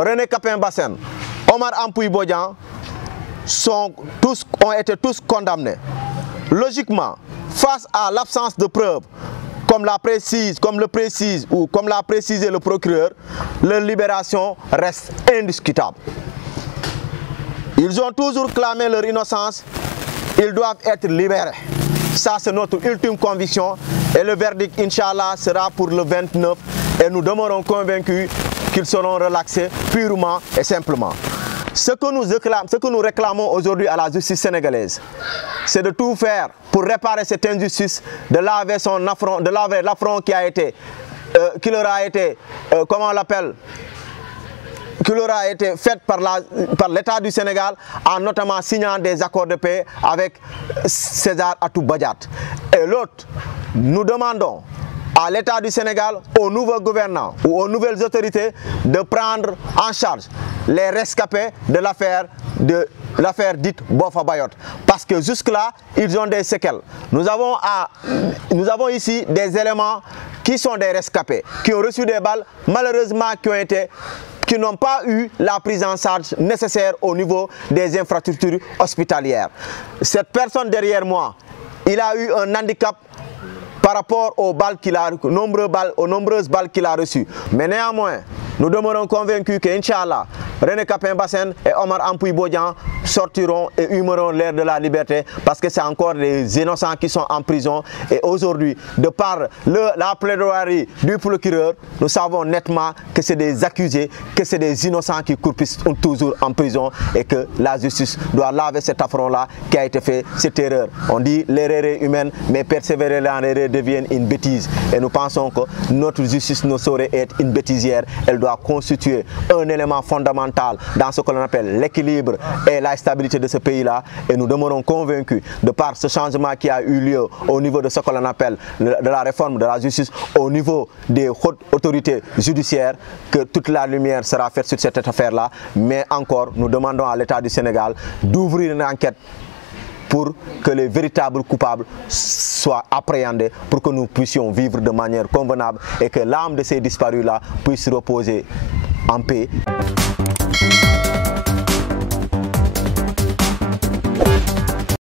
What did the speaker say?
René Capain Bassène, Omar Ampoui Bodian ont été tous condamnés. Logiquement, face à l'absence de preuves, comme l'a précisé le procureur, leur libération reste indiscutable. Ils ont toujours clamé leur innocence, ils doivent être libérés. Ça, c'est notre ultime conviction et le verdict, Inch'Allah, sera pour le 29 et nous demeurons convaincus qu'ils seront relaxés purement et simplement. Ce que nous réclamons aujourd'hui à la justice sénégalaise, c'est de tout faire pour réparer cette injustice, de laver l'affront qui leur a été, qui leur a été fait par l'État du Sénégal en notamment signant des accords de paix avec César Atou Badiat. Et l'autre, nous demandons à l'État du Sénégal, aux nouveaux gouvernants ou aux nouvelles autorités de prendre en charge les rescapés de l'affaire dite Boffa Bayotte. Parce que jusque-là, ils ont des séquelles. Nous avons ici des éléments qui sont des rescapés, qui ont reçu des balles, malheureusement qui n'ont pas eu la prise en charge nécessaire au niveau des infrastructures hospitalières. Cette personne derrière moi, il a eu un handicap par rapport aux nombreuses balles qu'il a reçues. Mais néanmoins, nous demeurons convaincus qu'Inch'Allah, René Capain Bassène et Omar Ampoui Bodian sortiront et humeront l'ère de la liberté parce que c'est encore des innocents qui sont en prison. Et aujourd'hui, de par la plaidoirie du procureur, nous savons nettement que c'est des accusés, que c'est des innocents qui croupissent toujours en prison et que la justice doit laver cet affront-là qui a été fait, cette erreur. On dit l'erreur est humaine, mais persévérer dans l'erreur devient une bêtise. Et nous pensons que notre justice ne saurait être une bêtisière, elle doit constituer un élément fondamental dans ce que l'on appelle l'équilibre et la stabilité de ce pays-là. Et nous demeurons convaincus, de par ce changement qui a eu lieu au niveau de ce que l'on appelle de la réforme de la justice, au niveau des hautes autorités judiciaires, que toute la lumière sera faite sur cette affaire-là. Mais encore, nous demandons à l'État du Sénégal d'ouvrir une enquête pour que les véritables coupables soient appréhendés, pour que nous puissions vivre de manière convenable et que l'âme de ces disparus-là puisse reposer en paix.